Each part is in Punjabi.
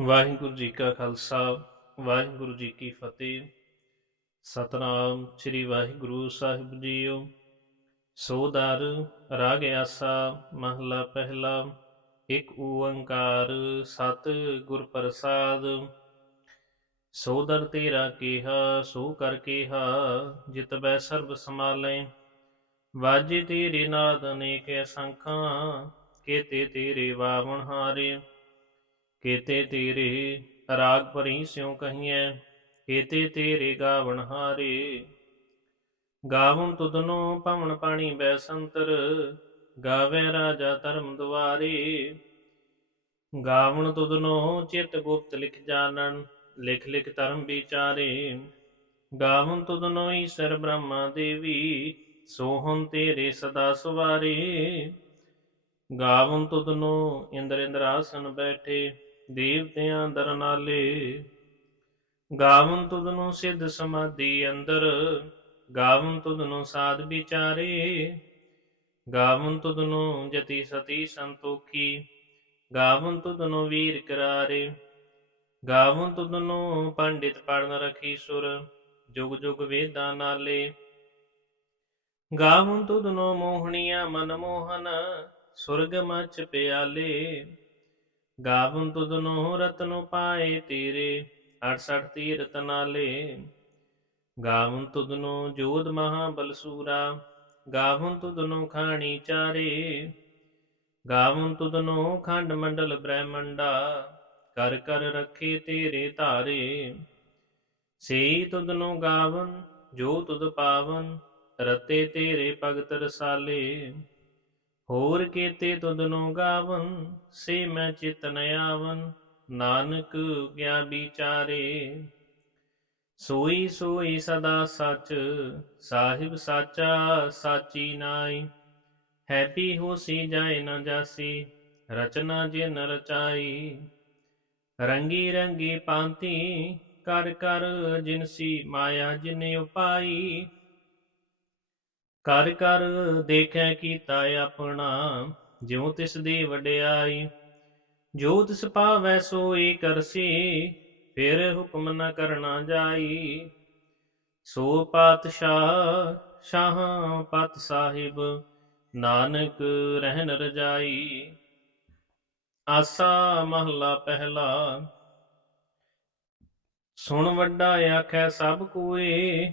ਵਾਹਿਗੁਰੂ ਜੀ ਕਾ ਖਾਲਸਾ, ਵਾਹਿਗੁਰੂ ਜੀ ਕੀ ਫਤਿਹ। ਸਤਨਾਮ ਸ੍ਰੀ ਵਾਹਿਗੁਰੂ ਸਾਹਿਬ ਜੀਓ। ਸੋਦਰ ਰਾਗ ਆਸਾ, ਮਹਲਾ ਪਹਿਲਾ, ਇੱਕ ਓੰਕਾਰ, ਸਤ ਗੁਰ ਪ੍ਰਸਾਦ। ਸੋਦਰ ਤੇਰਾ ਕੀਹਾ, ਸੋ ਕਰ ਕੀਹਾ, ਜਿਤ ਬੈ ਸਰਬ ਸਮਾਲੇ ਵਾਜੇ ਤੇਰੇ ਨਾਦ ਅਨੇਕ ਅਸੰਖਾਂ, ਕੇਤੇ ਤੇਰੇ ਵਾਵਣ ਹਾਰੇ। ਕੇਤੇ ਤੇਰੇ, ਰਾਗ ਭਰੀ ਸਿਉ ਕਹੀਐ ਕੇਤੇ ਤੇਰੇ ਗਾਵਣ ਹਾਰੇ। ਗਾਵਨ ਤੁਧਨੋ ਭਵਨ ਪਾਣੀ ਬੈਸੰਤਰ, ਗਾਵੇ ਰਾਜਾ ਧਰਮ ਦੁਆਰੇ। ਗਾਵਨ ਤੁਧਨੋ ਚਿਤ ਗੁਪਤ ਲਿਖ ਜਾਣਨ, ਲਿਖ ਲਿਖ ਧਰਮ ਵਿਚਾਰੇ। ਗਾਵਨ ਤੁਧਨੋ ਈਸ਼ਰ ਬ੍ਰਹਮਾ ਦੇਵੀ ਸੋਹੰ ਤੇਰੇ ਸਦਾ ਸਵਾਰੇ। ਗਾਵਨ ਤੁਧਨੋ ਇੰਦਰ ਇੰਦਰਾਸਨ ਬੈਠੇ ਦੇਵਤਿਆਂ ਦਰਨਾਲੇ ਗਾਵਨ ਗਾਵਨ ਨੂੰ ਸਿੱਧ ਸਮਾਧੀ ਅੰਦਰ, ਗਾਵਨ ਨੂੰ ਸਾਧ ਵਿਚਾਰੇ, ਗਾਵਨ ਤੁਧਨੋ ਜਤੀ ਸਤੀ ਸੰਤੋਖੀ, ਗਾਵਨ ਤੁਧਨੋ ਵੀਰ ਕਰਾਰੇ, ਗਾਵਨ ਤੁਧਨੋ ਪੰਡਿਤ ਪੜਨ ਰਖੀ ਸੁਰ, ਜੁਗ ਜੁਗ ਵੇਦਾਂ ਨਾਲੇ। ਗਾਵਨ ਨੂੰ ਮੋਹਣੀਆਂ ਮਨ ਮੋਹਨ, ਸੁਰਗ ਮਚ ਪਿਆਲੇ ਗਾਵਨ ਤੁਧਨੋ ਰਤਨੋ ਪਾਏ ਤੇਰੇ 68 ਤੀਰਤ ਨਾਲੇ। ਗਾਵਨ ਤੁਧਨੋ ਜੋਧ ਮਹਾ ਬਲਸੂਰਾ ਗਾਵਨ ਤੁਧਨੋ ਖਾਣੀ ਚਾਰੇ। ਗਾਵਨ ਤੁਧਨੋ ਖੰਡ ਮੰਡਲ ਬ੍ਰਹਮੰਡਾ, ਕਰ ਕਰ ਰੱਖੇ ਤੇਰੇ ਧਾਰੇ। ਸੇਈ ਤੁਧਨੋ ਗਾਵਨ, ਜੋ ਤੁਧ ਪਾਵਨ, ਰਤੇ ਤੇਰੇ ਭਗਤ ਰਸਾਲੇ। ਹੋਰ ਕੀਤੇ ਤੁਧਨੋ ਗਾਵਨ ਸੇ ਮੈਂ ਚਿਤਨ ਆਵਨ ਨਾਨਕ ਗਿਆ ਵਿਚਾਰੇ, ਸੋਈ ਸੋਈ ਸਦਾ ਸੱਚ, ਸਾਹਿਬ ਸਾਚਾ ਸਾਚੀ ਨਾਈ ਹੈਪੀ ਹੋਸੀ ਜਾਏ ਨਾ ਜਾਸੀ, ਰਚਨਾ ਜਿਨ ਰਚਾਈ। ਰੰਗੀ ਰੰਗੀ ਪਾਂਤੀ, ਕਰ ਕਰ ਜਿਨਸੀ ਮਾਇਆ ਜਿਨ ਉਪਾਈ। ਕਰ ਕਰ ਦੇਖੈ ਕੀਤਾ ਆਪਣਾ, ਜਿਉ ਤਿਸ ਦੀ ਵਡਿਆਈ। ਜੋ ਤਿਸ ਪਾਵੈ ਸੋਈ ਕਰਸੀ, ਫਿਰ ਹੁਕਮ ਨ ਕਰਨਾ ਜਾਈ। ਸੋ ਪਾਤਸ਼ਾਹ ਸ਼ਾਹ ਪਤ ਸਾਹਿਬ, ਨਾਨਕ ਰਹਿਨ ਰਜਾਈ। ਆਸਾ ਮਹਲਾ ਪਹਿਲਾ, ਸੁਣ ਵੱਡਾ ਆਖੈ ਸਭ ਕੋਏ।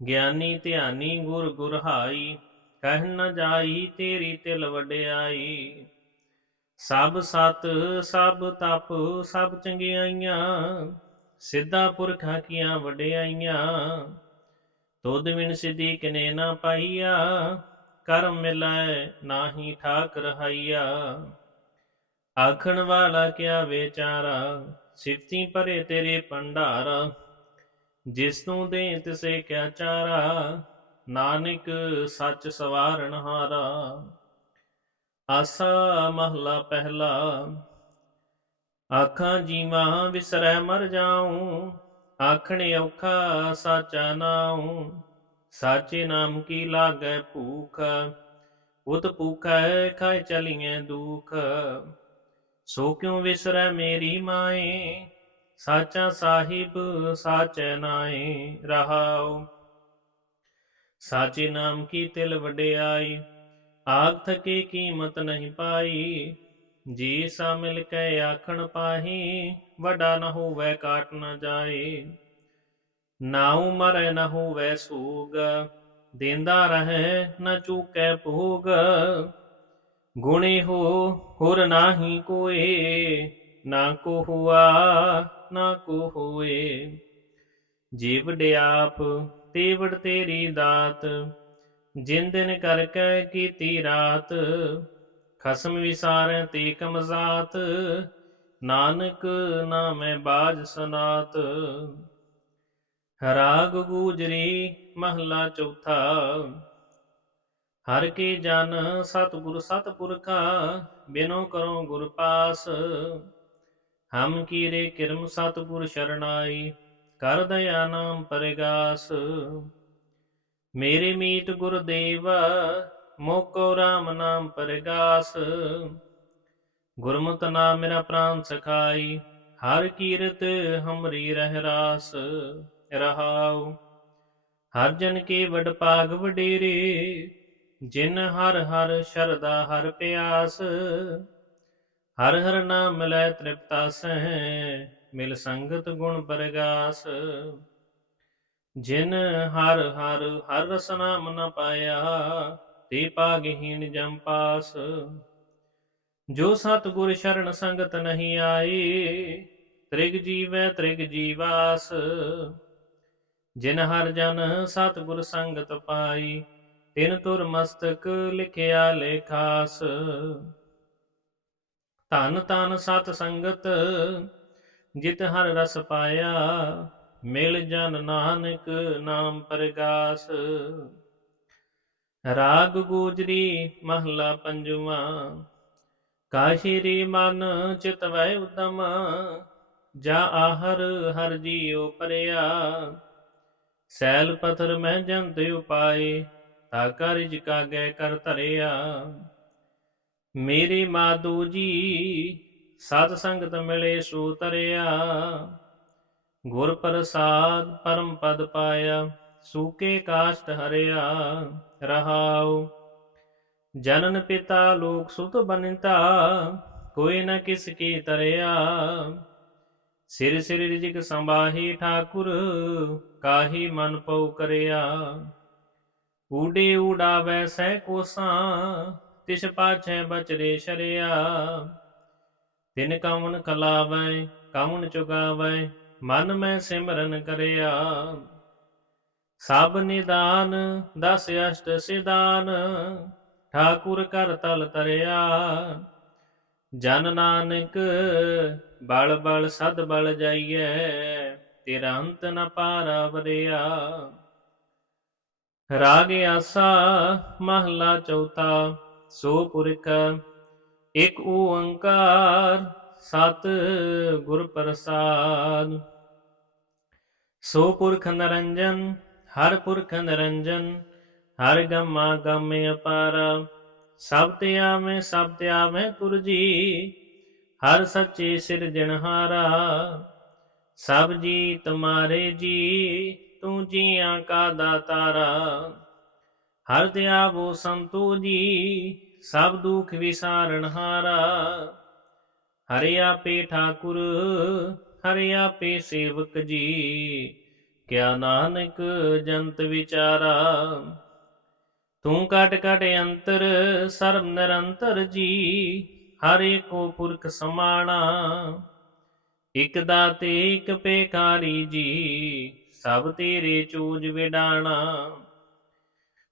ਗਿਆਨੀ ਧਿਆਨੀ ਗੁਰ ਗੁਰਹਾਈ, ਕਹਿ ਨ ਜਾਈ ਤੇਰੀ ਤਿਲ ਵਡਿਆਈ। ਸਭ ਸਤ, ਸਭ ਤਪ, ਸਭ ਚੰਗਿਆਈਆਂ, ਸਿੱਧਾ ਪੁਰਖਾਂ ਕੀਆਂ ਵਡਿਆਈਆਂ। ਤੁਧ ਵਿਣ ਸਿਧੀ ਕਿਨੇ ਨਾ ਪਾਈਆ, ਕਰਮ ਮਿਲੈ ਨਾਹੀ ਠਾਕ ਰਹਾਈਆ ਆਖਣ ਵਾਲਾ ਕਿਆ ਵਿਚਾਰਾ, ਸਿਫਤੀ ਭਰੇ ਤੇਰੇ ਭੰਡਾਰਾ। ਜਿਸਨੂੰ ਦੇ ਤਿਸੇ ਕਿਆ ਚਾਰਾ, ਨਾਨਕ ਸੱਚ ਸਵਾਰਨ ਹਾਰਾ। ਆਸਾ ਮਹਲਾ ਪਹਿਲਾ, ਆਖਾਂ ਜੀਵਾਂ ਵਿਸਰੈ ਮਰ ਜਾਉ, ਆਖਣੇ ਔਖਾ ਸਾਚਾ ਨਾਉ। ਸਾਚੇ ਨਾਮ ਕੀ ਲਾਗੈ ਭੂਖ, ਉਤ ਭੂਖੈ ਖਾਇ ਚਲੀਐ ਦੁਖ। ਸੋ ਕਿਉ ਵਿਸਰੈ ਮੇਰੀ ਮਾਏ ਸਾਚਾ ਸਾਹਿਬ ਸਾਚੈ ਨਾਏ ਰਹਾਉ। ਸਾਚੇ ਨਾਮ ਕੀ ਤਿਲ ਵਡਿਆਈ, ਆਖ ਥਕੇ ਕੀਮਤ ਨਹੀਂ ਪਾਈ। ਜੀ ਸਾ ਮਿਲ ਕੇ ਆਖਣ ਪਾਹੀ, ਵੱਡਾ ਨ ਹੋਵੇ ਕਾਟ ਨ ਜਾਏ ਨਾਉ ਮਰੈ ਨ ਹੋਵੇ ਸੂਗ, ਦੇਂਦਾ ਰਹੈ ਨ ਚੂਕੈ ਭੋਗ। ਗੁਣੇ ਹੋ ਹੁਰ ਨਾਹੀ ਕੋਏ ਨਾ ਕੋ ਹੁਆ ਨਾ ਕੋ ਹੋਏ। ਜੀਵ ਡਿਆਪ, ਤੇਵੜ ਤੇਰੀ ਦਾਤ, ਜਿਨ ਦਿਨ ਕਰਕੇ ਕੀਤੀ ਰਾਤ, ਖਸਮ ਵਿਸਾਰੈ ਤੇ ਕਮਜ਼ਾਤ, ਨਾਨਕ ਨਾਮੈ ਬਾਜ ਸਨਾਤ। ਰਾਗ ਗੂਜਰੀ ਮਹਲਾ ਚੌਥਾ, ਹਰ ਕੇ ਜਨ ਸਤਿਗੁਰ ਸਤਿਪੁਰਖਾ, ਬਿਨੋ ਕਰੋ ਗੁਰ ਪਾਸ। ਹਮ ਕੀਰੇ ਕਿਰਮ ਸਤਿਗੁਰ ਸ਼ਰਨਾਈ ਕਰ ਦਇਆ ਨਾਮ ਪਰਗਾਸ। ਮੇਰੇ ਮੀਤ ਗੁਰਦੇਵ ਮੋਕੋ RAM ਨਾਮ ਪਰਗਾਸ। ਗੁਰਮਤਿ ਨਾਮ ਮੇਰਾ ਪ੍ਰਾਨ ਸਖਾਈ, ਹਰ ਕੀਰਤ ਹਮਰੀ ਰਹਿ ਰਾਸ। ਰਹਾਉ, ਹਰ ਜਨ ਕੇ ਵਡ ਭਾਗ ਵਡੇਰੇ, ਜਿਨ ਹਰ ਹਰ ਸ਼ਰਦਾ ਹਰ ਪਿਆਸ। ਹਰ ਹਰ ਨਾਮ ਮਿਲੈ ਤ੍ਰਿਪਤਾ ਸਹਿ ਮਿਲ ਸੰਗਤ ਗੁਣ ਪਰਗਾਸ। ਜਿਨ ਹਰ ਹਰ ਹਰ ਰਸ ਨਾਮ ਨ ਪਾਇਆ, ਤੇ ਪਾਗਹੀਣ ਜਮ ਪਾਸ। ਜੋ ਸਤਿਗੁਰ ਸ਼ਰਨ ਸੰਗਤ ਨਹੀਂ ਆਈ, ਤ੍ਰਿਗ ਜੀਵੈ ਤ੍ਰਿਗ ਜੀਵਾਸ। ਜਿਨ ਹਰ ਜਨ ਸਤਿਗੁਰ ਸੰਗਤ ਪਾਈ, ਤਿਨ ਤੁਰ ਮਸਤਕ ਲਿਖਿਆ ਲੇਖਾਸ। ਧਨ ਤਨ ਸਤ ਸੰਗਤ, ਜਿਤ ਹਰ ਰਸ ਪਾਇਆ, ਮਿਲ ਜਨ ਨਾਨਕ ਨਾਮ ਪਰਗਾਸ। ਰਾਗ ਗੋਜਰੀ ਮਹਲਾ ਪੰਜਵਾ ਕਾਸ਼ੀਰੀ ਮਨ ਚਿਤ ਵੈ ਉਦਮ, ਜਾ ਆਹਰ ਹਰ ਜੀਉ ਪਰਿਆ। ਸੈਲ ਪਥਰ ਮੈਂ ਜੰਤ ਉਪਾਏ, ਤਾ ਕਾਰਜ ਕਾਗੈ ਕਰ ਧਰਿਆ। ਮੇਰੇ ਮਾਦੂ ਜੀ, ਸਤ ਸੰਗਤ ਮਿਲੇ ਸੋ ਤਰਿਆ। ਗੁਰ ਪ੍ਰਸਾਦ ਪਰਮ ਪਦ ਪਾਇਆ, ਸੂਕੇ ਕਾਸ਼ਟ ਹਰਿਆ, ਰਹਾਉ। ਜਨਨ ਪਿਤਾ ਲੋਕ ਸੁਤ ਬਨਿਤਾ, ਕੋਈ ਨ ਕਿਸ ਕੀ ਤਰਿਆ। ਸਿਰ ਸਿਰ ਰਿਜਕ ਸੰਭਾਹੀ ਠਾਕੁਰ, ਕਾਹੀ ਮਨ ਪਉ ਕਰਿਆ। ਊਡੇ ਊਡਾ ਸਹਿ ਕੋਸਾਂ ਤਿਸ ਪਾਛੈ ਬਚਰੇ ਸ਼ਰਿਆ। ਤਿਨ ਕਮਨ ਕਲਾਵੈ ਕਮਨ ਚੁਗਾਵੈ, ਮਨ ਮੈਂ ਸਿਮਰਨ ਕਰਿਆ। ਸਭ ਨਿਦਾਨ, ਦਸ ਅਸ਼ਟ ਸਿਦਾਨ ਠਾਕੁਰ ਕਰ ਤਲ ਤਰਿਆ। ਜਨ ਨਾਨਕ, ਬਲ ਬਲ ਸਦ ਬਲ ਜਾਈਐ, ਤੇਰਾ ਅੰਤ ਨ ਪਾਰਾ ਵਰਿਆ। ਰਾਗ ਆਸਾ, ਮਹਲਾ ਚੌਥਾ ਸੋ ਪੁਰਖ ਇਕ ਓੰਕਾਰ ਸਤ ਗੁਰ ਪ੍ਰਸਾਦ। ਸੋ ਪੁਰਖ ਨਰੰਜਨ, ਹਰ ਪੁਰਖ ਨਰੰਜਨ, ਹਰ ਗਮਾ ਗਮ ਅਪਾਰਾ। ਸਭ ਤੇ ਆਵੇਂ, ਸਭ ਤੇ ਆਵੇਂ ਪੁਰਜੀ ਹਰ ਸੱਚੇ ਸਿਰਜਣਹਾਰਾ ਸਭ ਜੀ ਤੁਮਾਰੇ ਜੀ, ਤੂੰ ਜੀਆਂ ਕਾ ਦਾਤਾਰਾ। ਹਰ ਤੇ ਆਵੋ ਸੰਤੋ ਜੀ, ਸਭ ਦੁਖ ਵਿਸਾਰਣਹਾਰਾ ਹਰਿ। ਆਪੇ ਠਾਕੁਰ, ਹਰਿ ਆਪੇ ਸੇਵਕ ਜੀ, ਕਿਆ ਨਾਨਕ ਜੰਤ ਵਿਚਾਰਾ। ਤੂੰ ਕਟ ਕਟ ਅੰਤਰ, ਸਰਬ ਨਿਰੰਤਰ ਜੀ, ਹਰ ਏਕੋ ਪੁਰਖ ਸਮਾਣਾ। ਇਕ ਦਾਤੇ, ਇਕ ਪੇਖਾਰੀ ਜੀ, ਸਭ ਤੇਰੇ ਚੂਜ ਵਿਡਾਣਾ।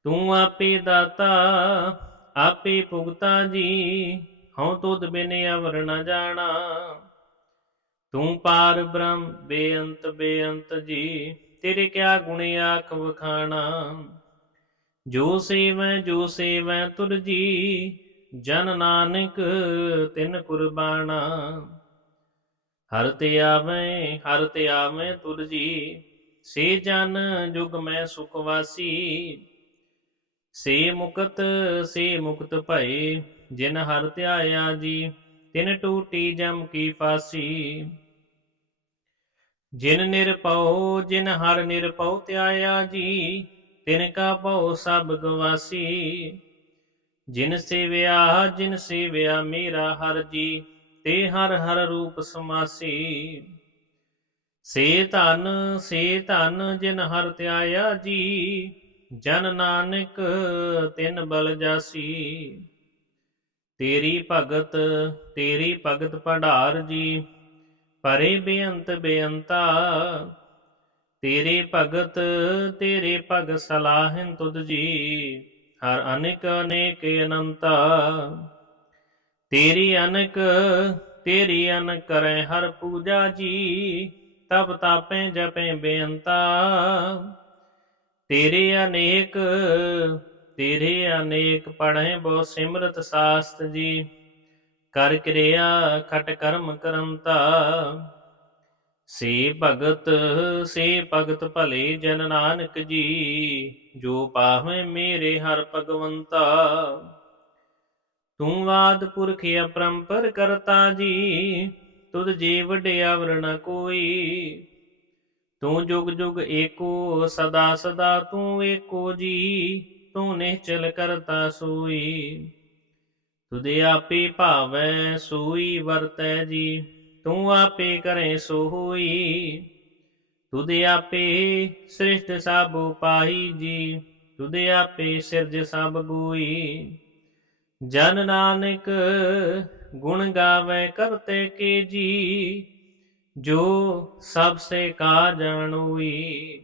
ਤੂੰ ਆਪੇ ਦਾਤਾ, ਆਪੇ ਭੁਗਤਾ ਜੀ, ਹਉ ਤੁਧ ਬਿਨ ਅਵਰ ਨ ਜਾਣਾ। ਤੂੰ ਪਾਰ ਬ੍ਰਹਮ, ਬੇਅੰਤ ਬੇਅੰਤ ਜੀ, ਤੇਰੇ ਕਿਆ ਗੁਣ ਆਖ ਵਖਾਣਾ। ਜੋ ਸੇਵੈ ਜੋ ਸੇਵੈ ਤੁਰ ਜੀ, ਜਨ ਨਾਨਕ ਤਿਨ ਕੁਰਬਾਨਾ ਹਰ ਤੇ ਆਵੇਂ, ਹਰ ਤੇ ਆਵੇਂ ਤੁਰ ਜੀ, ਸੇ ਜਨ ਜੁਗ ਮੈਂ ਸੁਖ ਵਾਸੀ। ਸੇ ਮੁਕਤ ਸੇ ਮੁਕਤ ਭਏ, ਜਿਨ ਹਰ ਧਿਆਇਆ ਜੀ, ਤਿਨ ਟੂਟੀ ਜਮ ਕੀ ਫਾਸੀ। ਜਿਨ ਨਿਰਪਉ ਜਿਨ ਹਰ ਨਿਰਪਉ ਧਿਆਇਆ ਜੀ, ਤਿਨ ਕਾ ਭਉ ਸਭ ਗਵਾਸੀ। ਜਿਨ ਸੇਵਿਆ ਜਿਨ ਸੇਵਿਆ ਮੇਰਾ ਹਰ ਜੀ, ਤੇ ਹਰ ਹਰ ਰੂਪ ਸਮਾਸੀ। ਸੇ ਧਨ ਸੇ ਧਨ ਜਿਨ ਹਰ ਧਿਆਇਆ ਜੀ ਜਨ ਨਾਨਕ ਤਿਨ ਬਲ ਜਾਸੀ। ਤੇਰੀ ਭਗਤ ਤੇਰੀ ਭਗਤ ਪਢਾਰ ਜੀ ਪਰੇ ਬੇਅੰਤ ਬੇਅੰਤਾ। ਤੇਰੇ ਭਗਤ, ਤੇਰੇ ਭਗ ਸਲਾਹਨ ਤੁਧ ਜੀ, ਹਰ ਅਨੇਕ ਅਨੇਕ ਅਨੰਤਾ। ਤੇਰੀ ਅਨਕ, ਤੇਰੀ ਅਨ ਕਰੈ ਹਰ ਪੂਜਾ ਜੀ ਤਬ ਤਾਪੇ ਜਪੇ ਬੇਅੰਤਾ। ਤੇਰੇ ਅਨੇਕ ਤੇਰੇ ਅਨੇਕ ਪੜ੍ਹੇ ਬੋ ਸਿਮਰਤ ਸਾਸਤ ਜੀ। ਕਰ ਕਿਰਿਆ ਖਟ ਕਰਮ ਕਰੰਤਾ ਸੇ ਭਗਤ ਸੇ ਭਗਤ ਭਲੇ ਜਨ ਨਾਨਕ ਜੀ, ਜੋ ਪਾਵੇ ਮੇਰੇ ਹਰ ਭਗਵੰਤਾ। ਤੂੰ ਆਦ ਪੁਰਖ ਅਪਰੰਪਰ ਕਰਤਾ ਜੀ, ਤੁਧ ਜੀ ਵਡਿਆਵਰ ਨ ਕੋਈ। ਤੂੰ ਜੁਗ ਜੁਗ ਏਕੋ, ਸਦਾ ਸਦਾ ਤੂੰ ਏਕੋ ਜੀ ਤੂੰ ਨਿਹਚਲ ਕਰਤਾ ਸੋਈ। ਤੁਦੇ ਆਪੇ ਭਾਵੈ ਸੋਈ, ਵਰਤੈ ਜੀ, ਤੂੰ ਆਪੇ ਕਰੇ ਸੋ ਹੋਈ ਤੁਦੇ ਆਪੇ ਸ੍ਰਿਸ਼ਟ ਸਭ ਪਾਈ ਜੀ, ਤੁਦੇ ਆਪੇ ਸਿਰਜ ਸਭ ਗੋਈ ਜਨ ਨਾਨਕ ਗੁਣ ਗਾਵੇ ਕਰਤੇ ਕੇ ਜੀ ਜੋ ਸਭ ਸੇ ਕਾ ਜਾਣੋਈ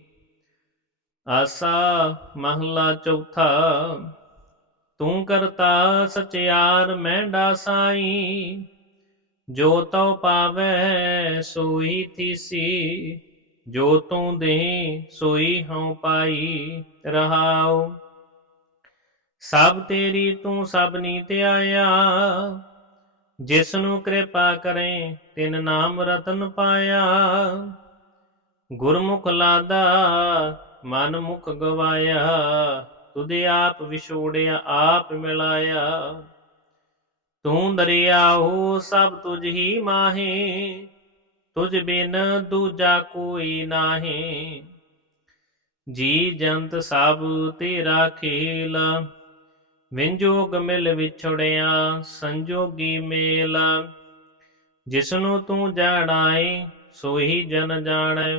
ਆਸਾ ਮਹਲਾ ਚੌਥਾ, ਤੂੰ ਕਰਤਾ ਸਚਿਆਰ ਮੈਂ ਸਾਈ ਜੋ ਤਉ ਪਾਵੈ ਸੋਈ ਥੀਸੀ, ਜੋ ਤੂੰ ਦੇ ਸੋਈ ਹਉ ਪਾਈ ਰਹਾਉ। ਸਭ ਤੇਰੀ ਤੂੰ ਸਭ ਨੀਤ ਆਇਆ ਜਿਸ ਨੂੰ ਕਿਰਪਾ ਕਰੇ, ਤਿਨ ਨਾਮ ਰਤਨ ਪਾਇਆ। ਗੁਰਮੁਖ ਲਾਦਾ, ਮਨ ਮੁਖ ਗਵਾਇਆ। ਤੁਦੇ ਆਪ ਵਿਛੋੜਿਆ, ਆਪ ਮਿਲਾਇਆ। ਤੂੰ ਦਰਿਆਓ ਸਭ ਤੁਝ ਹੀ ਮਾਹੇ। ਤੁਝ ਬਿਨ ਦੂਜਾ ਕੋਈ ਨਾਹੀ। ਜੀ ਜੰਤ ਸਭ ਤੇਰਾ ਖੇਲਾ। ਵਿੰਜੋਗ ਮਿਲ ਵਿਛੜਿਆ, ਸੰਜੋਗੀ ਮੇਲ। ਜਿਸਨੂੰ ਤੂੰ ਜਾਣਾਏ, ਸੋਹੀ ਜਨ ਜਾਣੈ,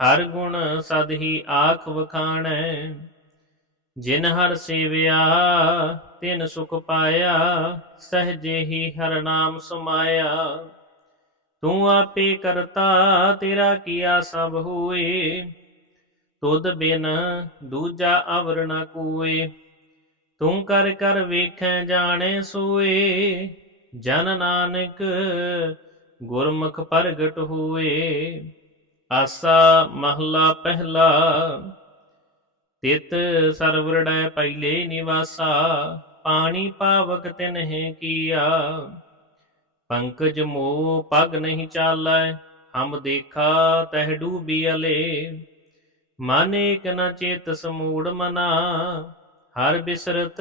ਹਰ ਗੁਣ ਸਦ ਹੀ ਆਖ ਵਖਾਣੈ। ਜਿਨ ਹਰ ਸੇਵਿਆ, ਤਿਨ ਸੁਖ ਪਾਇਆ, ਸਹਜੇ ਹੀ ਹਰ ਨਾਮ ਸਮਾਇਆ। ਤੂੰ ਆਪੇ ਕਰਤਾ, ਤੇਰਾ ਕੀਆ ਸਭ ਹੋਏ। ਤੁਧ ਬਿਨ ਦੂਜਾ ਅਵਰ ਨ ਕੋਏ। ਤੂੰ ਕਰ ਕਰ ਵੇਖੈ ਜਾਣੇ ਸੋਏ, ਜਨ ਨਾਨਕ ਗੁਰਮੁਖ ਪ੍ਰਗਟ ਹੋਏ। ਆਸਾ ਮਹਲਾ ਪਹਿਲਾ, ਤਿਤ ਸਰਵਰੜੈ ਪਹਿਲੇ ਨਿਵਾਸਾ, ਪਾਣੀ ਪਾਵਕ ਤਿਨਹਿ ਕੀਆ। ਪੰਕਜ ਮੋ ਪਗ ਨਹੀਂ ਚਾਲੈ, ਹਮ ਦੇਖਾ ਤਹਿ ਡੂਬੀ ਅਲੇ। ਮਨ ਏਕ ਨ ਚੇਤ ਸਮੂੜ ਮਨਾ ਹਰ ਬਿਸਰਤ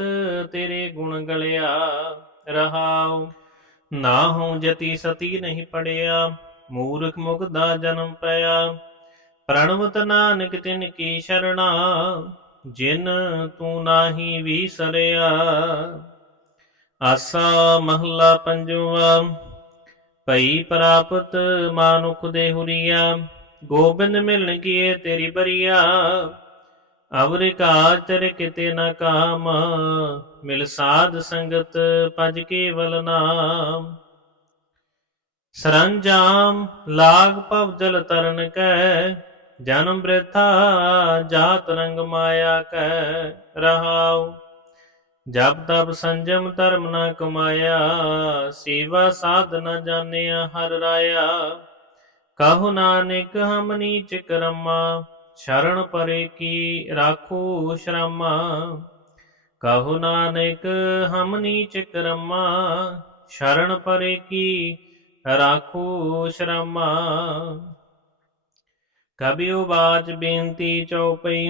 ਤੇਰੇ ਗੁਣ ਗਲਿਆ ਰਹਾਉ। ਨਾ ਹਉ ਜਤੀ ਸਤੀ ਨਹੀਂ ਪੜਿਆ, ਮੂਰਖ ਮੁਖ ਦਾ ਜਨਮ ਪਿਆ। ਪ੍ਰਣਵਤ ਨਾਨਕ ਤਿਨ ਕੀ ਸ਼ਰਣਾ, ਜਿਨ ਤੂੰ ਨਾਹੀ ਵਿਸਰਿਆ। ਆਸਾ ਮਹਲਾ ਪੰਜਵਾ, ਭਈ ਪ੍ਰਾਪਤ ਮਾਨੁਖ ਦੇ ਹੁਰੀਆ ਗੋਬਿੰਦ ਮਿਲਣ ਕੀਏ ਤੇਰੀ ਬਰੀਆ। ਅਵਰ ਕਾਚਰ ਕਿਤੇ ਨ ਕਾਮ, ਮਿਲ ਸਾਧ ਸੰਗਤ ਭਜ ਕੇਵਲ ਨਾਮ। ਸਰੰਜਾਮ ਲਾਗ ਭਵ ਜਲ ਤਰਨ ਕੈ, ਜਨਮ ਬ੍ਰਿਥਾ ਜਾਤ ਰੰਗ ਮਾਇਆ ਕੈ, ਰਹਾਉ। ਜਪ ਤਬ ਸੰਜਮ ਧਰਮ ਨਾ ਕਮਾਇਆ, ਸੇਵਾ ਸਾਧ ਨਾ ਜਾਣਿਆ ਹਰ ਰਾਇਆ। ਕਹੋ ਨਾਨਕ ਹਮ ਨੀਚ ਕਰਮਾ ਸ਼ਰਣ ਪਰੇ ਕੀ ਰਾਖੋ ਸ਼ਰਮਾ? ਕਹੋ ਨਾਨਕ, ਹਮ ਨੀਚ ਕਰਮਾ। ਸ਼ਰਣ ਪਰੇ ਕੀ ਰਾਖੋ ਸ਼ਰਮਾ? ਕਬਿਉ ਬਾਜ ਬੇਨਤੀ ਚਉਪਈ,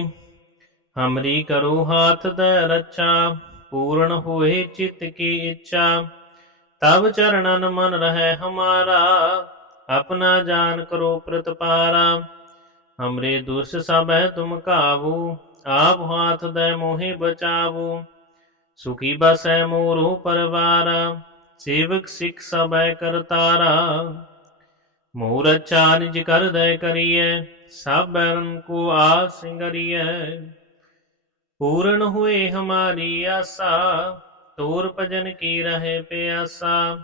ਹਮਰੀ ਕਰੋ ਹਾਥ ਦੇ ਰੱਛਾ। ਪੂਰਨ ਹੋਏ ਚਿਤ ਕੀ ਇੱਛਾ। ਤਬ ਚਰਣਨ ਮਨ ਰਹਿ ਹਮਾਰਾ। ਆਪਣਾ ਜਾਨ ਕਰੋ ਪ੍ਰਤਪਾਰਾ। ਹਮਰੇ ਦੁਰਸ ਸਭ ਹੈ ਤੁਮ ਕਾਬੂ ਆਪ ਹਾਥ ਦੇ ਮੋਹਿ ਬਚਾਵੋ। ਸੁਖੀ ਬਸੈ ਮੋਰੋ ਪਰਵਾਰ, ਸੇਵਕ ਸਿੱਖ ਸਭੈ ਕਰਤਾਰਾ ਮੋਰ ਅੱਛਾ ਨਿਜ ਕਰ ਦੈ ਕਰੀਐ, ਸਭ ਬੈਰਨ ਕੋ ਆਸ ਸਿੰਗਰੀਐ। ਪੂਰਨ ਹੋਏ ਹਮਾਰੀ ਆਸਾ, ਤੋਰ ਭਜਨ ਕੀ ਰਹੇ ਪਿਆਸਾ।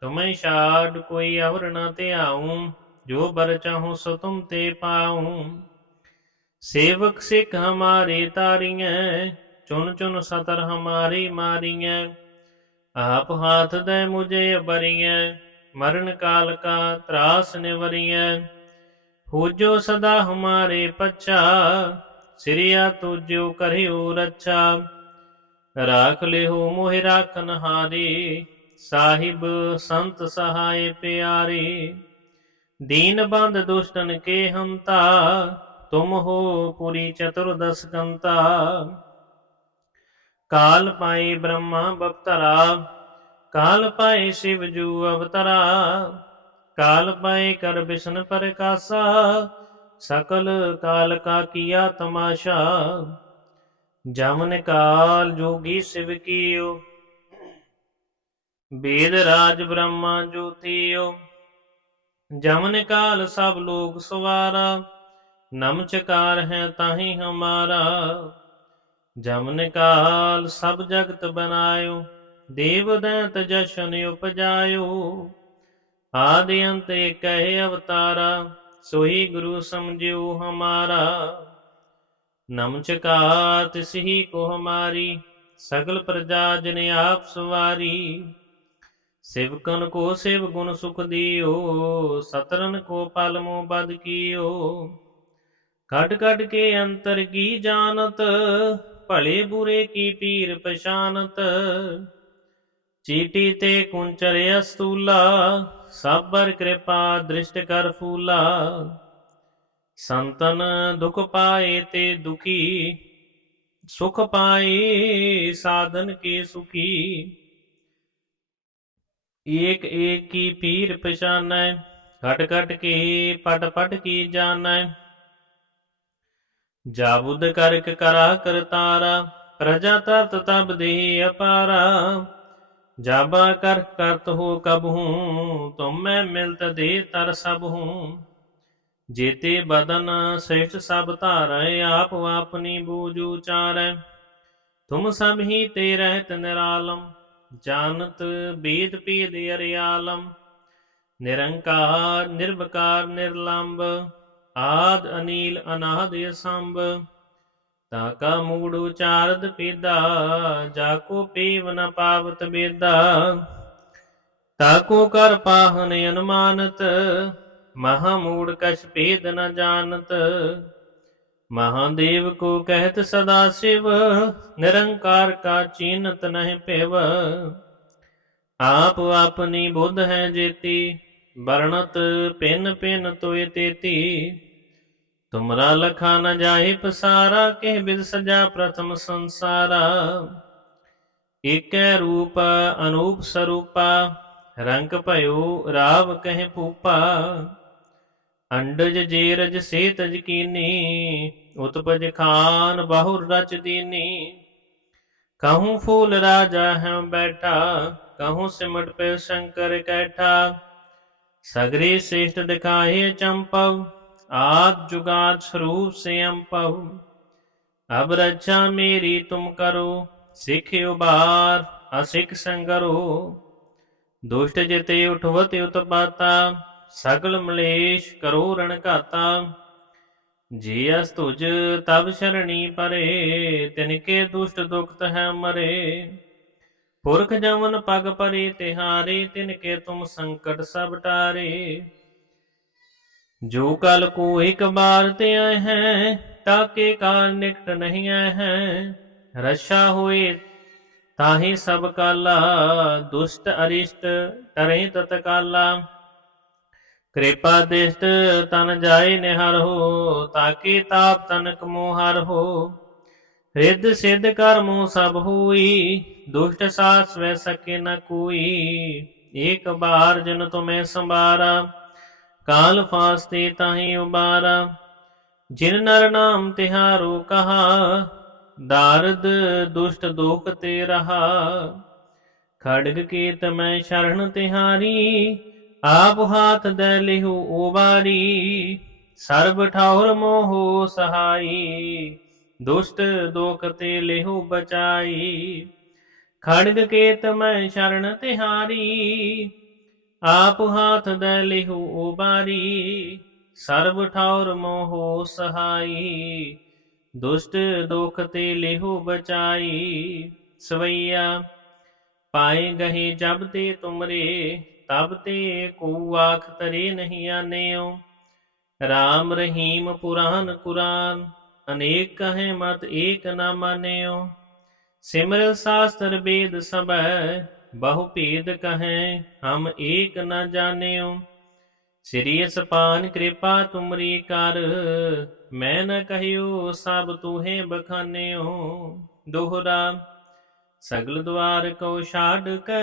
ਤੁਮੈ ਛਾੜ ਕੋਈ ਅਵਰ ਨ ਧਿਆਉ ਜੋ ਬਰ ਚਾਹੂੰ ਸੋ ਤੁਮ ਤੇ ਪਾਉ। ਸੇਵਕ ਸਿੱਖ ਹਮਾਰੇ ਤਾਰੀਐ ਚੁਨ ਚੁਨ ਸਤਰ ਹਮਾਰੀ ਮਾਰੀਐ। ਆਪ ਹਾਥ ਦੇ ਮੁਝੇ ਬਰੀਐ ਮਰਨ ਕਾਲ ਕਾ ਤਰਾਸ ਨਿਵਰੀਐ। ਹੋਜੋ ਸਦਾ ਹਮਾਰੇ ਪਛਾ, ਸਿਰਿਆ ਤੁਜਿਓ ਕਰਿਓ ਰੱਛਾ। ਰਾਖ ਲਿਓ ਮੋਹਿ ਰਾਖਨ ਹਾਰੇ ਸਾਹਿਬ ਸੰਤ ਸਹਾਏ ਪਿਆਰੇ। दीन बंद दुष्टन के हमता तुम हो पुरी चतुर्दश कंता काल पाए ब्रह्मा बपतरा काल पाए शिव जू अवतरा काल पाए कर विष्णु प्रकाशा सकल काल का किया तमाशा जमन काल जोगी शिव कियो वेद राज ब्रह्मा ज्योतियो ਜਮਨ ਕਾਲ ਸਭ ਲੋਕ ਸਵਾਰਾ, ਨਮ ਚਕਾਰ ਹੈ ਤਾਹੀ ਹਮਾਰਾ। ਜਮਨ ਕਾਲ ਸਭ ਜਗਤ ਬਨਾਇਓ, ਦੇਵ ਦੈਂਤ ਜਸ਼ਨ ਉਪਜਾਇਓ। ਆਦਿ ਅੰਤ ਕਹਿ ਅਵਤਾਰਾ, ਸੋਹੀ ਗੁਰੂ ਸਮਝਿਓ ਹਮਾਰਾ। ਨਮ ਚਕਾਰ ਤਿਸਹੀ ਕੋ ਹਮਾਰੀ, ਸਗਲ ਪ੍ਰਜਾ ਜਨ ਆਪ ਸਵਾਰੀ। ਸਿਵਕਨ ਕੋ ਸਿਵ ਗੁਣ ਸੁਖ ਦਿਓ, ਸਤਰਨ ਕੋ ਪਲ ਮੋ ਬਦ ਕੀਓ। ਕਟ ਕਟ ਕੇ ਅੰਤਰ ਕੀ ਜਾਣਤ, ਭਲੇ ਬੁਰੇ ਕੀ ਪੀਰ ਪਛਾਨਤ। ਚੀਟੀ ਤੇ ਕੁੰਚਰ ਅਸਤੂਲਾ, ਸਾਬਰ ਕਿਰਪਾ ਦ੍ਰਿਸ਼ਟ ਕਰ ਫੂਲਾ। ਸੰਤਨ ਦੁਖ ਪਾਏ ਤੇ ਦੁਖੀ, ਸੁਖ ਪਾਏ ਸਾਧਨ ਕੇ ਸੁਖੀ। ਏਕ ਏਕ ਕੀ ਪੀਰ ਪਛਾਨੈ ਘਟ ਘਟ ਕੇ ਪਟ ਪਟ ਕੀ ਜਾਣੈ। ਜਾਬੁਦ ਕਰਕ ਕਰਾ ਕਰਤਾਰਾ ਪ੍ਰਜਾ ਤਰਤ ਤਬ ਦੇਹ ਅਪਾਰਾ। ਜਾਬਾ ਕਰ ਕਰਤ ਹੋ ਕਬ ਹੂੰ, ਤੁਮ ਮੈਂ ਮਿਲਤ ਦੇ ਤਰ ਸਭ ਹੂੰ। ਜੇਤੇ ਬਦਨ ਸ੍ਰੇਸ਼ਟ ਸਭ ਧਾਰੈ, ਆਪ ਆਪਨੀ ਬੂਝ ਉਚਾਰੈ। ਤੁਮ ਸਭ ਹੀ ਤੇ ਰਹਿਤ ਨਿਰਾਲਮ ਜਾਣਤ ਬੇਦ ਪੀਦ ਅਰਿਆਲਮ ਨਿਰੰਕਾਰ ਨਿਰਵਕਾਰ ਨਿਰਲੰਬ, ਆਦ ਅਨੀਲ ਅਨਾਦ ਅਸੰਭ। ਤਾ ਕਾ ਮੂੜ ਉਚਾਰਦ ਪੀਦਾ, ਜਾ ਕੋ ਪੀਵ ਨ ਪਾਵਤ ਬੇਦਾ। ਤਾ ਕੋ ਕਰ ਪਾਹਨ ਅਨੁਮਾਨਤ, ਮਹਾ ਮੂੜ ਕਛ ਭੇਦ ਨ ਜਾਣਤ। ਮਹਾਦੇਵ ਕੋ ਕਹਿਤ ਸਦਾ ਸਿਵ, ਨਿਰੰਕਾਰ ਕਾ ਚੀਨਤ ਨਹਿ ਪਿਵ ਆਪ ਆਪਨੀ ਬੁੱਧ ਹੈ ਜੇਤੀ, ਵਰਣਤ ਪਿੰਨ ਪਿੰਨ ਤੋਏ ਤੇਤੀ। ਤੁਮਰਾ ਲਖਾ ਨ ਜਾਏ ਪਸਾਰਾ, ਕਹਿ ਬਿਦ ਸਜਾ ਪ੍ਰਥਮ ਸੰਸਾਰਾ। ਏਕੈ ਰੂਪ ਅਨੂਪ ਸਰੂਪਾ, ਰੰਗ ਭਇਓ ਰਾਵ ਕਹਿ ਭੂਪਾ। ਅੰਡਜ ਜੇਰਜ ਸੇਤਜ ਕੀਨੀ ਉਤਪਜ ਖਾਨ ਬਹੁਰ ਰਚ ਦੀਨੀ। ਕਹੂੰ ਫੂਲ ਰਾਜਾ ਹੈ ਬੈਠਾ, ਕਹੂੰ ਸਿਮਟ ਪੈ ਸ਼ੰਕਰ ਕੈਠਾ। ਸਗਰੇ ਸੇਸ਼ਟ ਦਿਖਾਏ ਚੰਪਵ, ਆਦ ਜੁਗਾਦ ਸਰੂਪ ਸੇ ਅੰਪਵ। ਅਬ ਰੱਛਾ ਮੇਰੀ ਤੁਮ ਕਰੋ, ਸਿੱਖ ਉਬਾਰ ਅਸਿੱਖ ਸੰਗਰੋ। ਦੁਸ਼ਟ ਜਿਤੇ ਉਠਵਤ ਉਤਪਾਤਾ ਸਗਲ ਮਲੇਸ਼ ਕਰੋ ਰਣ ਘਾਤਾ। ਜੀ ਅਸ ਤੁਜ ਤਬ ਸ਼ਰਣੀ ਪਰੇ, ਤਿਨ ਕੇ ਦੁਸ਼ਟ ਦੁਖਤ ਹੈ ਮਰੇ। ਪੁਰਖ ਜਮਨ ਪਗ ਪਰੇ ਤਿਹਾਰੇ, ਤਿਨ ਕੇ ਤੁਮ ਸੰਕਟ ਸਭ ਟਾਰੇ। ਜੋ ਕਲ ਕੋ ਇੱਕ ਬਾਰ ਤੇ ਆਏ ਹੈ ਤਾਕੇ ਕਾਲ ਨਿਕਟ ਨਹੀਂ ਆਏ ਹੈ। ਰਸ਼ਾ ਹੋਏ ਤਾਹੀ ਸਭ ਕਾਲਾ, ਦੁਸ਼ਟ ਅਰਿਸ਼ਟ ਟਰੇ ਤਤਕਾਲਾ। ਕਿਰਪਾ ਦਿਸ਼ਟ ਤਨ ਜਾਏ ਨਿਹਰ ਹੋ, ਤਾਕੇ ਤਾਪ ਤਨਕ ਮੋਹਰ ਹੋ। ਰਿੱਧ ਸਿੱਧ ਕਰਮੋ ਸਭ ਹੋਈ, ਦੁਸ਼ਟ ਸਾਸ ਵੈ ਸਕੇ ਨ ਕੋਈ। ਏਕ ਬਾਰ ਜਨ ਤੁਮੇ ਸੰਭਾਰਾ, ਕਾਲ ਫਾਸਤੇ ਤਾਹੀ ਉਬਾਰਾ। ਜਿਨ ਨਰ ਨਾਮ ਤਿਹਾਰੋ ਕਹਾ, ਦਾਰਦ ਦੁਸ਼ਟ ਦੋਖ ਤੇ ਰਹਾ। ਖੜਗ ਕੀਤ ਮੈਂ ਸ਼ਰਨ ਤਿਹਾਰੀ ਆਪ ਹਾਥ ਦੇ ਲਿਹੁ ਉਬਾਰੀ ਸਰਬ ਠਾਉਰ ਮੋਹ ਸਹਾਈ। ਦੁਸ਼ਟ ਦੋਖ ਤੇ ਲਿਹੁ ਬਚਾਈ। ਖੜਗ ਕੀਤ ਮੈਂ ਸ਼ਰਨ ਤਿਹਾਰੀ, ਆਪ ਹਾਥ ਦੇ ਲਿਹੁ ਉਬਾਰੀ ਸਰਬ ਠੌਰ ਮੋਹ ਸਹਾਈ। ਦੁਸ਼ਟ ਦੋਖ ਤੇ ਲਿਹੁ ਬਚਾਈ, ਸਵਈਆ, ਪਾਏ ਗਹੇ ਜਬ ਤੇ ਤੁਮਰੇ ਤਬ ਤੇ ਕੋ ਆਖ ਤਰੇ ਨਹੀਂ ਆਨਿਓ RAM ਰਹੀਮ ਪੁਰਾਨ ਕੁਰਾਨ, ਅਨੇਕ ਕਹੇ ਮਤ ਏਕ ਨਾ ਮਾਨਿਓ ਸਿਮਰ ਸਾਸਤਰ ਬੇਦ ਸਭੈ, ਬਹੁ ਭੇਦ ਕਹੈ, ਹਮ ਏਕ ਨ ਜਾਣਿਓ ਸ੍ਰੀ ਅਸਪਾਨ ਕਿਰਪਾ ਤੁਮਰੀ ਕਰ, ਮੈਂ ਨ ਕਹਿਓ ਸਭ ਤੂਹੇ ਬਖਾਨਿਓ ਦੋਹਰਾ, ਸਗਲ ਦਵਾਰ ਕੋ ਛਾੜ ਕੇ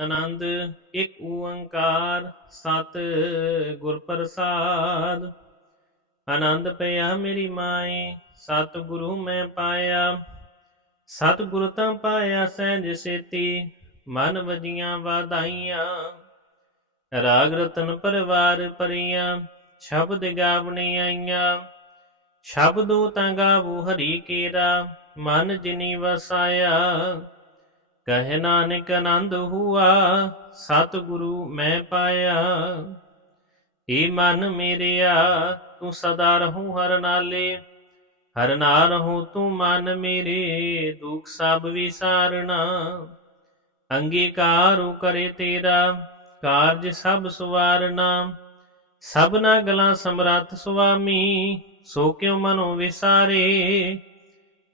ਆਨੰਦ, ਇੱਕ ਓੰਕਾਰ ਸਤ ਗੁਰ ਪ੍ਰਸਾਦ ਆਨੰਦ ਪਿਆ ਮੇਰੀ ਮਾਏ ਸਤ ਗੁਰੂ ਮੈਂ ਪਾਇਆ। ਸਤ ਗੁਰੂ ਤਾਂ ਪਾਇਆ ਸਹਿਜ ਸੇਤੀ, ਮਨ ਵਜੀਆਂ ਵਾਧਾਈਆਂ। ਰਾਗ ਰਤਨ ਪਰਵਾਰ ਪਰੀਆਂ, ਸ਼ਬਦ ਗਾਵਣੀ ਆਈਆਂ। ਸ਼ਬਦੋ ਤਾਂ ਗਾਵੋ ਹਰੀ ਕੇਰਾ, ਮਨ ਜਿਨੀ ਵਸਾਇਆ। ਕਹੇ ਨਾਨਕ ਆਨੰਦ ਹੁਆ, ਸਤਿਗੁਰੂ ਮੈਂ ਪਾਇਆ। ਏ ਮਨ ਮੇਰਿਆ, ਤੂੰ ਸਦਾ ਰਹੂੰ ਹਰ ਨਾਲੇ। ਹਰ ਨਾਲ ਰਹੂੰ ਤੂੰ ਮਨ ਮੇਰੇ, ਦੁਖ ਸਭ ਵਿਸਾਰਣਾ ਅੰਗੀਕਾਰੂ ਕਰੇ ਤੇਰਾ, ਕਾਰਜ ਸਭ ਸੁਵਾਰਨਾ। ਸਭਨਾ ਗਲਾਂ ਸਮਰੱਥ ਸੁਆਮੀ, ਸੋ ਕਿਉ ਮਨੋ ਵਿਸਾਰੇ?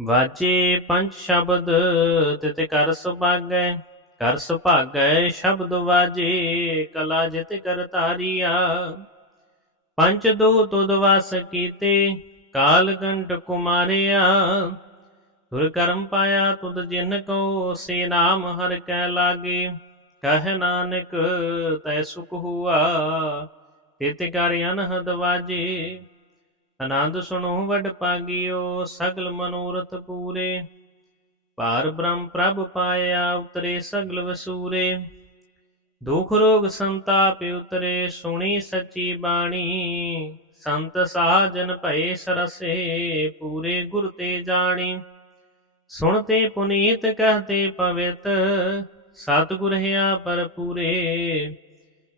ਵਾਚੇ ਪੰਜ ਸ਼ਬਦ ਤਿਤ ਕਰ ਸੁਭਾਗੈ ਕਰ ਸੁਭਾਗੈ ਸ਼ਬਦ ਵਾਜੇ, ਕਲਾ ਜਿਤ ਕਰ ਤਾਰੀਆ ਪੰਜ ਦੋ ਤੁਦ ਵਸ ਕੀਤੇ, ਕਾਲ ਗੰਟ ਕੁਮਾਰਿਆ। ਤੁਰ ਕਰਮ ਪਾਇਆ ਤੁਧ ਜਿਨ ਕੋ, ਸੇ ਨਾਮ ਹਰ ਕੈ ਲਾਗੇ। ਕਹਿ ਨਾਨਕ, ਤੈ ਸੁਖ ਹੁਆ, ਤਿਤ ਕਰ ਅਨਹਦ ਵਾਜੇ। ਆਨੰਦ ਸੁਣੋ ਵਡ ਪਾਗਿਓ, ਸਗਲ ਮਨੋਰਥ ਪੂਰੇ। ਪਾਰ ਬ੍ਰਹਮ ਪ੍ਰਭ ਪਾਇਆ, ਉਤਰੇ ਸਗਲ ਵਸੂਰੇ। ਦੁਖ ਰੋਗ ਸੰਤਾਪ ਉਤਰੇ, ਸੁਣੀ ਸੱਚੀ ਬਾਣੀ। ਸੰਤ ਸਾਜਨ ਭਏ ਸਰਸੇ, ਪੂਰੇ ਗੁਰ ਤੇ ਜਾਣੀ। ਸੁਣਤੇ ਪੁਨੀਤ ਕਹਤੇ ਪਵਿੱਤ, ਸਤਿਗੁਰ ਹਿਆ ਪਰ ਪੂਰੇ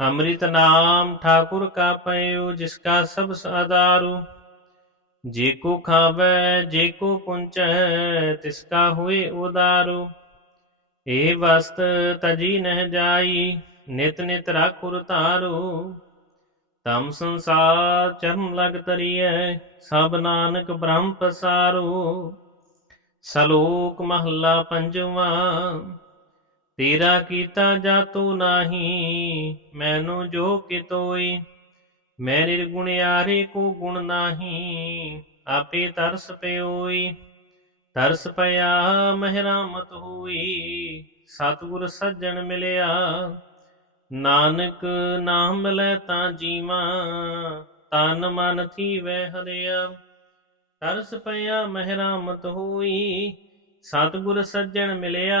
ਅੰਮ੍ਰਿਤ ਨਾਮ ਠਾਕੁਰ ਕਾ ਪਈਓ ਜਿਸ ਕਾ ਸਭ ਸਾਦਾਰੂ ਜੇ ਕੋ ਖਾਵੇ, ਜੇ ਕੋ ਪੁੰਚੈ, ਤਿਸ ਕਾ ਹੋਏ ਉਦਾਰੂ। ਏ ਵਸਤ ਤਜੀ ਨਹਿ ਜਾਈ, ਨਿਤ ਨਿਤ ਰਾਖੁਰ ਸੰਸਾਰ ਚਰਮ ਲਗ ਤਰੀਐ, ਸਭ ਨਾਨਕ ਬ੍ਰਹਮ ਪਸਾਰੂ। ਸਲੋਕ ਮਹੱਲਾ ਪੰਜਵਾ। ਤੇਰਾ ਕੀਤਾ ਜਾਤੋ ਨਾਹੀ, ਮੈਨੂੰ ਜੋ ਕਿਤੋਈ ਮੈਂ ਨਿਰਗੁਣਿਆਰੇ ਕੋ ਗੁਣ ਨਾਹੀ, ਆਪੇ ਤਰਸ ਪਿਓਈ। ਤਰਸ ਪਿਆ ਮਹਿਰਾਮਤ ਹੋਈ, ਸਤਿਗੁਰ ਸੱਜਣ ਮਿਲਿਆ। ਨਾਨਕ ਨਾਮ ਮਿਲੈ ਤਾਂ ਜੀਵਾਂ, ਤਨ ਮਨ ਥੀਵੈ ਹਰਿਆ। ਤਰਸ ਪਿਆ ਮਹਿਰਾਮਤ ਹੋਈ, ਸਤਿਗੁਰ ਸੱਜਣ ਮਿਲਿਆ।